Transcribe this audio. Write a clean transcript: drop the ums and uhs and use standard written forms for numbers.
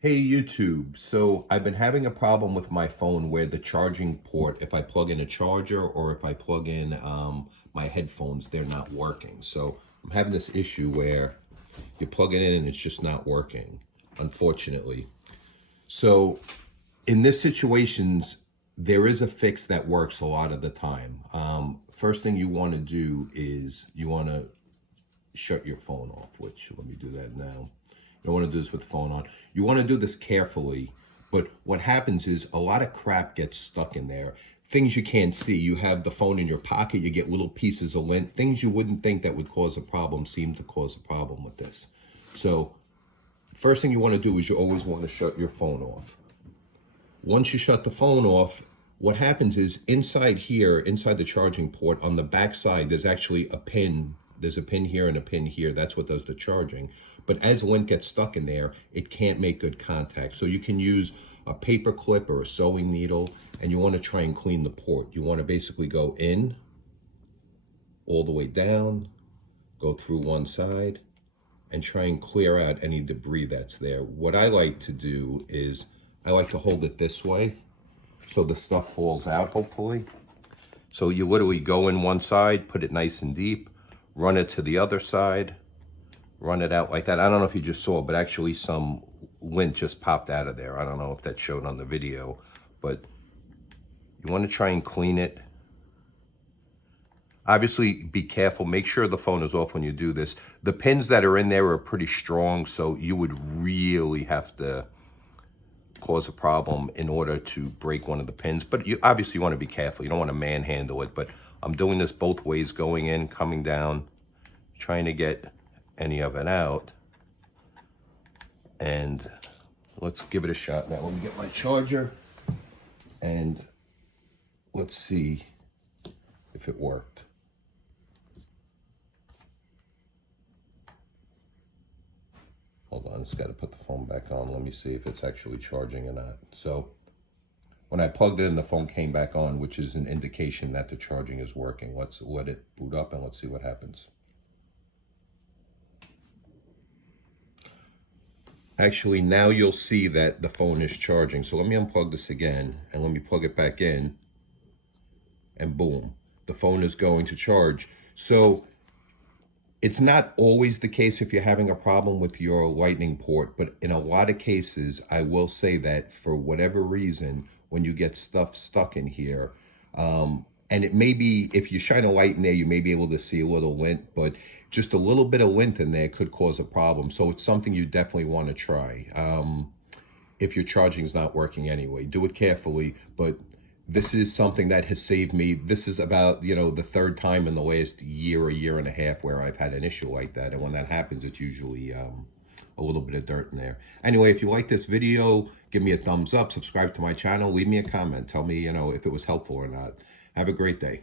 Hey YouTube, so I've been having a problem with my phone where the charging port, if I plug in a charger or if I plug in my headphones, they're not working. So I'm having this issue where you plug it in and it's just not working, unfortunately. So in this situations, there is a fix that works a lot of the time. First thing you want to do is you want to shut your phone off, which let me do that now. You don't want to do this with the phone on. You want to do this carefully, but what happens is a lot of crap gets stuck in there. Things you can't see. You have the phone in your pocket, you get little pieces of lint. Things you wouldn't think that would cause a problem seem to cause a problem with this. So first thing you want to do is you always want to shut your phone off. Once you shut the phone off, what happens is inside here, inside the charging port, on the back side, there's actually a pin. There's a pin here and a pin here. That's what does the charging. But as lint gets stuck in there, it can't make good contact. So you can use a paper clip or a sewing needle, and you want to try and clean the port. You want to basically go in, all the way down, go through one side, and try and clear out any debris that's there. What I like to do is I like to hold it this way so the stuff falls out, hopefully. So you literally go in one side, put it nice and deep, run it to the other side, run it out like that. I don't know if you just saw, but actually some lint just popped out of there. I don't know if that showed on the video, but you want to try and clean it. Obviously, be careful. Make sure the phone is off when you do this. The pins that are in there are pretty strong, so you would really have to cause a problem in order to break one of the pins. But you obviously want to be careful. You don't want to manhandle it. But I'm doing this both ways, going in, coming down, trying to get any of it out. And let's give it a shot now. Let me get my charger and let's see if it worked. Hold on, it's got to put the phone back on. Let me see if it's actually charging or not. So when I plugged it in, the phone came back on, which is an indication that the charging is working. Let's let it boot up and let's see what happens. Actually, now you'll see that the phone is charging. So let me unplug this again and let me plug it back in. And boom, the phone is going to charge. So it's not always the case if you're having a problem with your lightning port, but in a lot of cases, I will say that for whatever reason, when you get stuff stuck in here, and it may be, if you shine a light in there, you may be able to see a little lint, but just a little bit of lint in there could cause a problem. So it's something you definitely want to try. If your charging is not working anyway, do it carefully, but this is something that has saved me. This is about, the third time in the last year and a half where I've had an issue like that. And when that happens, it's usually a little bit of dirt in there. Anyway, if you like this video, give me a thumbs up, subscribe to my channel, leave me a comment. Tell me, if it was helpful or not. Have a great day.